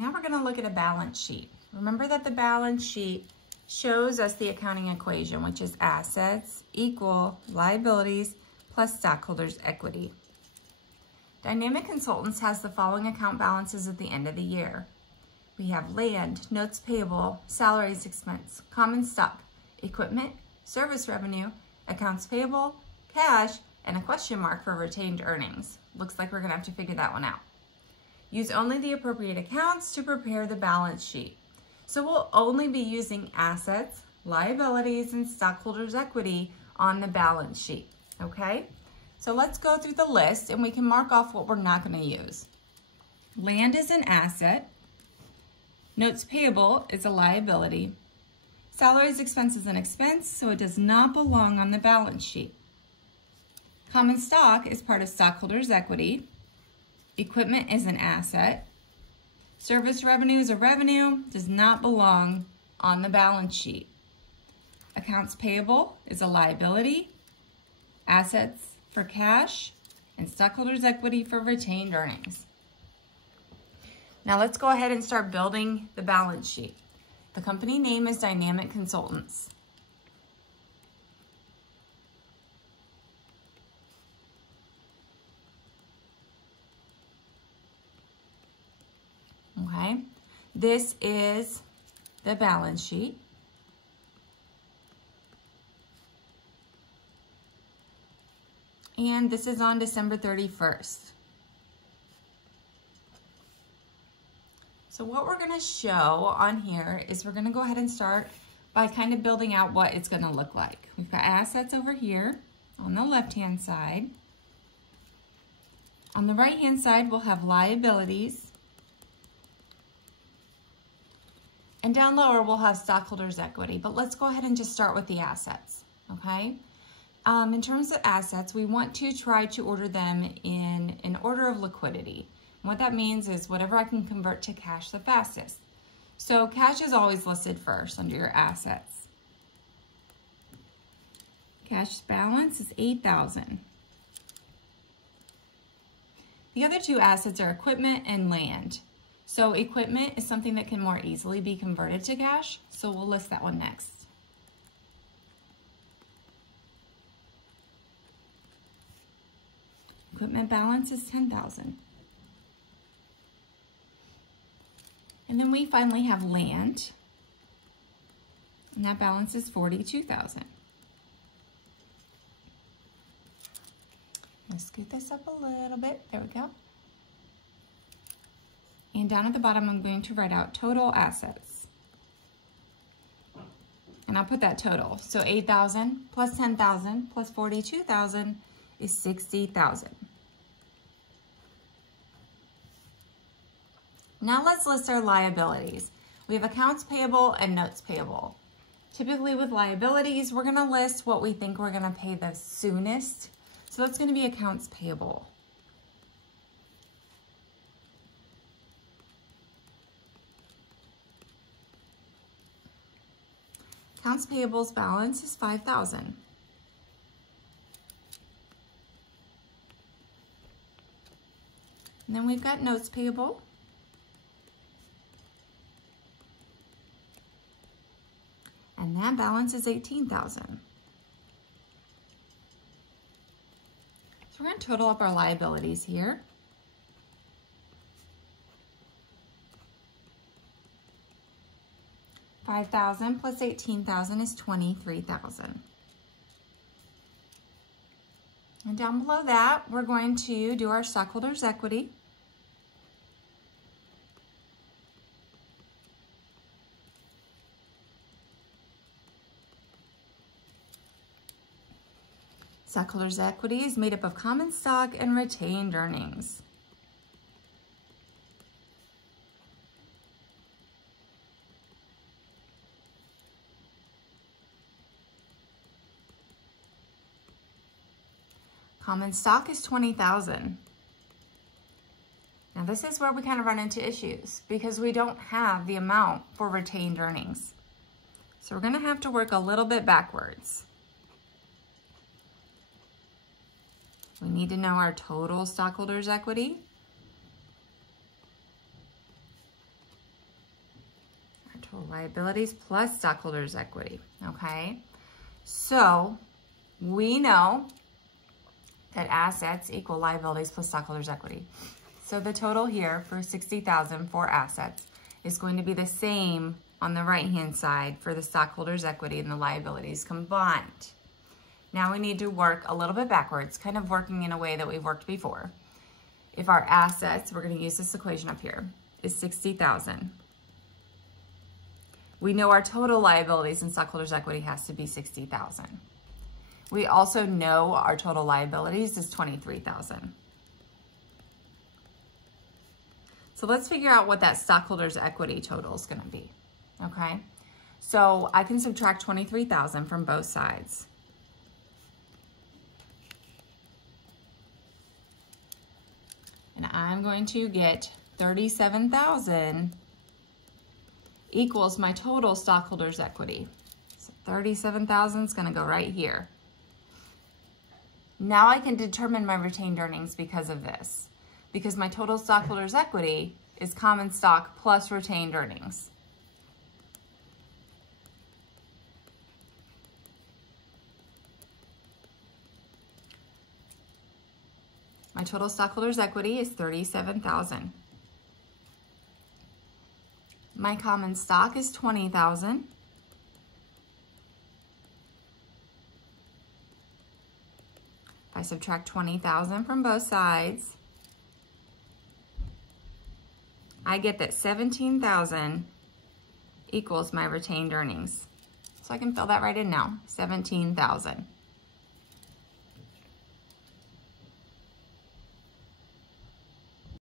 Now we're going to look at a balance sheet. Remember that the balance sheet shows us the accounting equation, which is assets equal liabilities plus stockholders' equity. Dynamic Consultants has the following account balances at the end of the year. We have land, notes payable, salaries expense, common stock, equipment, service revenue, accounts payable, cash, and a question mark for retained earnings. Looks like we're going to have to figure that one out. Use only the appropriate accounts to prepare the balance sheet. So we'll only be using assets, liabilities, and stockholders' equity on the balance sheet, okay? So let's go through the list and we can mark off what we're not going to use. Land is an asset. Notes payable is a liability. Salaries expense is an expense, so it does not belong on the balance sheet. Common stock is part of stockholders' equity. Equipment is an asset. Service revenue is a revenue, does not belong on the balance sheet. Accounts payable is a liability. Assets for cash, and stockholders' equity for retained earnings. Now let's go ahead and start building the balance sheet. The company name is Dynamic Consultants. Okay, this is the balance sheet. And this is on December 31st. So what we're going to show on here is we're going to go ahead and start by kind of building out what it's going to look like. We've got assets over here on the left-hand side. On the right-hand side, we'll have liabilities. And down lower, we'll have stockholders' equity. But let's go ahead and just start with the assets, okay? In terms of assets, we want to try to order them in an order of liquidity. And what that means is whatever I can convert to cash the fastest. So cash is always listed first under your assets. Cash balance is $8,000. The other two assets are equipment and land. So equipment is something that can more easily be converted to cash, so we'll list that one next. Equipment balance is $10,000. And then we finally have land, and that balance is $42,000. Let's scoot this up a little bit. There we go. And down at the bottom, I'm going to write out total assets. And I'll put that total. So 8,000 plus 10,000 plus 42,000 is 60,000. Now let's list our liabilities. We have accounts payable and notes payable. Typically with liabilities, we're gonna list what we think we're gonna pay the soonest. So that's gonna be accounts payable. Accounts payable's balance is $5,000. And then we've got notes payable. And that balance is $18,000. So we're going to total up our liabilities here. $5,000 plus $18,000 is $23,000. And down below that, we're going to do our stockholders' equity. Stockholders' equity is made up of common stock and retained earnings. Common stock is $20,000. Now this is where we kind of run into issues because we don't have the amount for retained earnings. So we're going to have to work a little bit backwards. We need to know our total stockholders' equity. Total liabilities plus stockholders' equity, okay? So we know that assets equal liabilities plus stockholders' equity. So the total here for $60,000 for assets is going to be the same on the right-hand side for the stockholders' equity and the liabilities combined. Now we need to work a little bit backwards, kind of working in a way that we've worked before. If our assets, we're going to use this equation up here, is $60,000. We know our total liabilities and stockholders' equity has to be $60,000. We also know our total liabilities is $23,000. So let's figure out what that stockholders' equity total is going to be, okay? So I can subtract $23,000 from both sides. And I'm going to get $37,000 equals my total stockholders' equity. So $37,000 is going to go right here. Now I can determine my retained earnings because of this. Because my total stockholders' equity is common stock plus retained earnings. My total stockholders' equity is $37,000. My common stock is $20,000. If I subtract $20,000 from both sides, I get that $17,000 equals my retained earnings. So I can fill that right in now, $17,000.